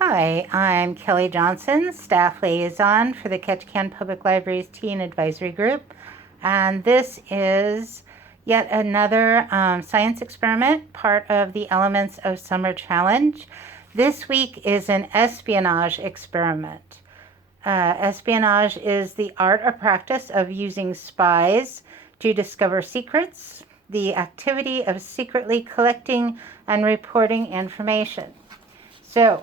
Hi, I'm Kelly Johnson, Staff Liaison for the Ketchikan Public Library's Teen Advisory Group. And this is yet another science experiment, part of the Elements of Summer Challenge. This week is an espionage experiment. Espionage is the art or practice of using spies to discover secrets, the activity of secretly collecting and reporting information. So,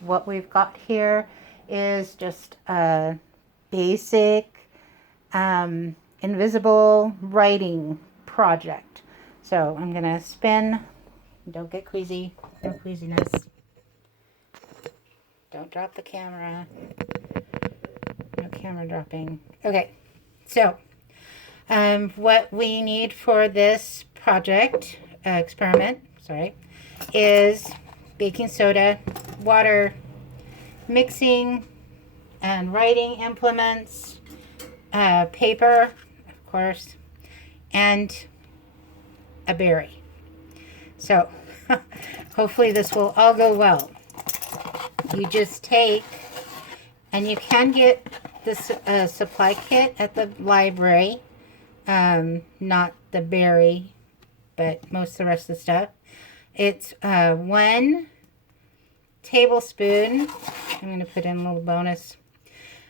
what we've got here is just a basic invisible writing project. So I'm going to spin. Don't get queasy. No queasiness. Don't drop the camera. No camera dropping. Okay. So what we need for this project, experiment, is baking soda, water, mixing and writing implements, paper, of course, and a berry. So hopefully this will all go well. You just take, and you can get this supply kit at the library, not the berry, but most of the rest of the stuff. It's 1 tablespoon, I'm going to put in a little bonus,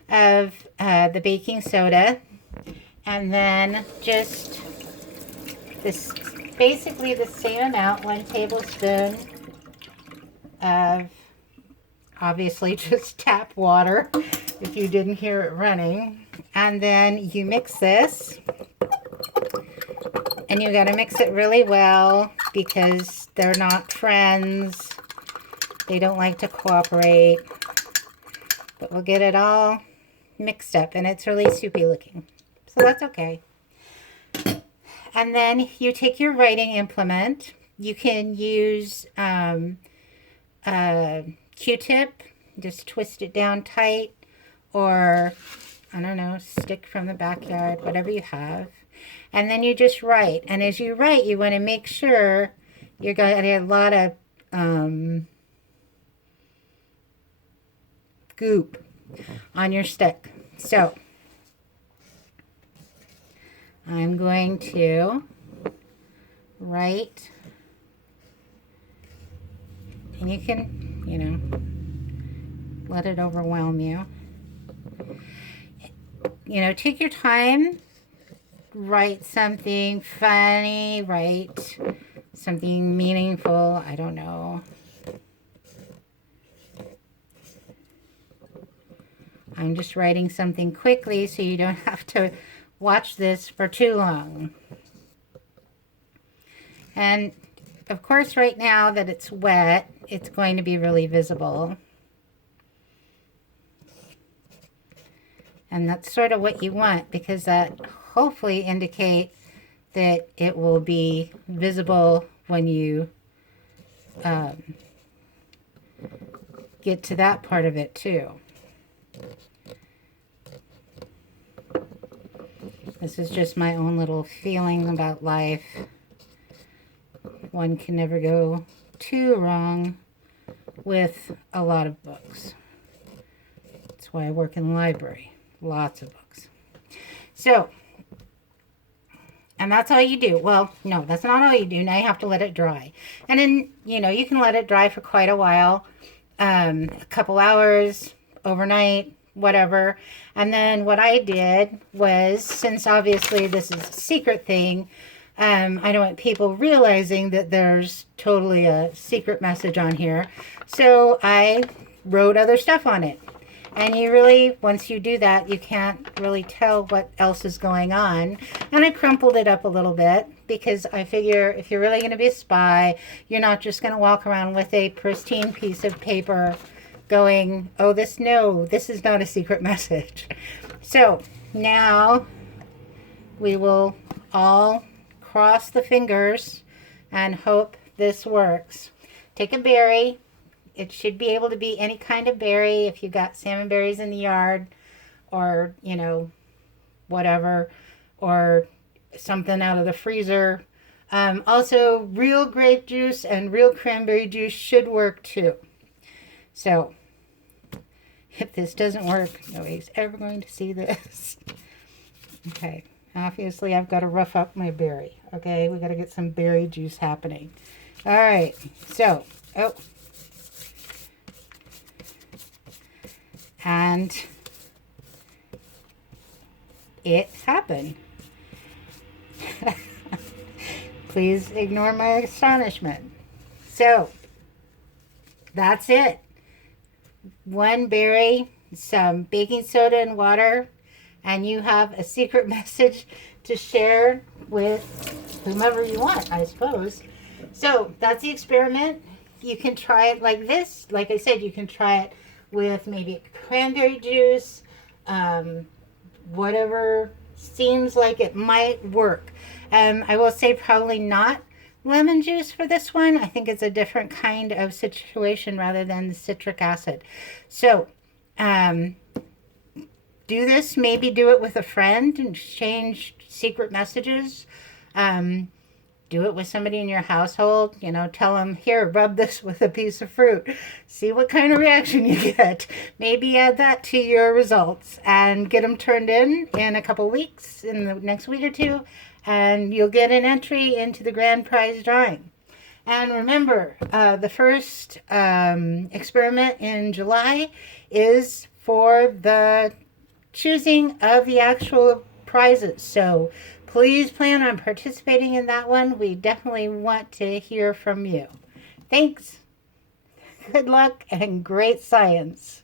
of the baking soda, and then just this, basically the same amount, 1 tablespoon of obviously just tap water, if you didn't hear it running. And then you mix this, and you got to mix it really well because they're not friends. They don't like to cooperate, but we'll get it all mixed up, and it's really soupy looking, so that's okay. And then you take your writing implement. You can use a Q-tip, just twist it down tight, or I don't know, stick from the backyard, whatever you have. And then you just write, and as you write, you want to make sure you're going to get a lot of goop on your stick. So I'm going to write, and you can, let it overwhelm you. Take your time, write something funny, write something meaningful, I don't know. I'm just writing something quickly so you don't have to watch this for too long. And of course, right now that it's wet, it's going to be really visible. And that's sort of what you want, because that hopefully indicate that it will be visible when you get to that part of it too. This is just my own little feeling about life. One can never go too wrong with a lot of books. That's why I work in the library. Lots of books. So, and that's all you do. Well, no, that's not all you do. Now you have to let it dry. And then, you can let it dry for quite a while. A couple hours, overnight, whatever. And then what I did was, since obviously this is a secret thing, I don't want people realizing that there's totally a secret message on here. So I wrote other stuff on it. And you really, once you do that, you can't really tell what else is going on. And I crumpled it up a little bit because I figure if you're really going to be a spy, you're not just going to walk around with a pristine piece of paper going, oh, this is not a secret message. So now we will all cross the fingers and hope this works. Take a berry. It should be able to be any kind of berry. If you've got salmon berries in the yard, or, whatever, or something out of the freezer. Also, real grape juice and real cranberry juice should work too. So if this doesn't work, nobody's ever going to see this. Okay, obviously I've got to rough up my berry. Okay, we got to get some berry juice happening. All right, so, oh. And it happened. Please ignore my astonishment. So, that's it. One berry, some baking soda and water, and you have a secret message to share with whomever you want, I suppose. So, that's the experiment. You can try it like this. Like I said, you can try it with maybe cranberry juice, whatever seems like it might work. I will say probably not lemon juice for this one. I think it's a different kind of situation rather than the citric acid. So, do this. Maybe do it with a friend and exchange secret messages. Do it with somebody in your household. You know, tell them, here, rub this with a piece of fruit. See what kind of reaction you get. Maybe add that to your results and get them turned in a couple weeks, in the next week or two, and you'll get an entry into the grand prize drawing. And remember, the first experiment in July is for the choosing of the actual prizes. So please plan on participating in that one. We definitely want to hear from you. Thanks. Good luck and great science.